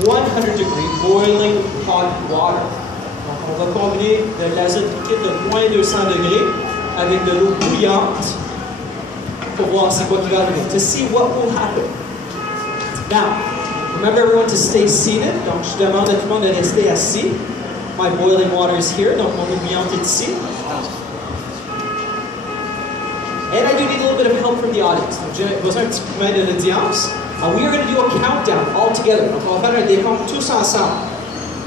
100 degree boiling hot water. Donc on va combiner de l'azote liquide de moins 200 degrés avec de l'eau bouillante pour voir c'est quoi qui va arriver. To see what will happen. Now, remember everyone to stay seated. Donc je demande à tout le monde de rester assis. My boiling water is here, donc mon eau bouillante est ici. And I do need a little bit of help from the audience. Donc j'ai besoin un petit coup de main de l'audience. We are going to do a countdown all together. Donc on va faire un décompte tous ensemble.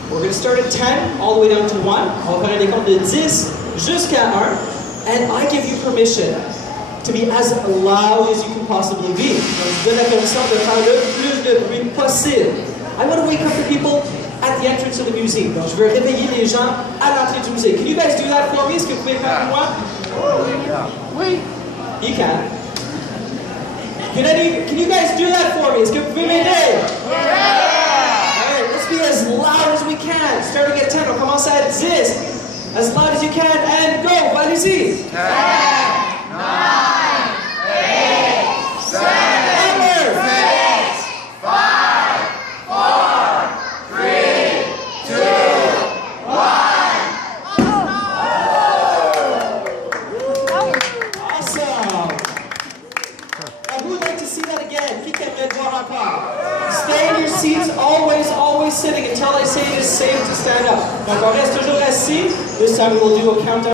We're going to start at 10 all the way down to 1. On va faire un décompte de 10 jusqu'à 1. And I give you permission to be as loud as you can possibly be. Donc je donne la permission de faire le plus de bruit possible. I want to wake up the people at the entrance of the museum. Donc je veux réveiller les gens à l'entrée du musée. Can you guys do that for me? Est-ce que vous pouvez le faire pour moi? Oui. You can. Can you guys do that for me? Est-ce que vous pouvez m'aider? Alright, let's be as loud as we can. Starting at 10, on commence à 10. As loud as you can, and go! Allez-y! 10, 9, 8, 7, 6, 5, 4, 3, 2, 1. Awesome! Now, who would like to see that again? Qui aimerait voir encore? Stay in your seats, always, always sitting until I say it is safe to stand up. Donc, on reste toujours assis. This time we will do a countdown.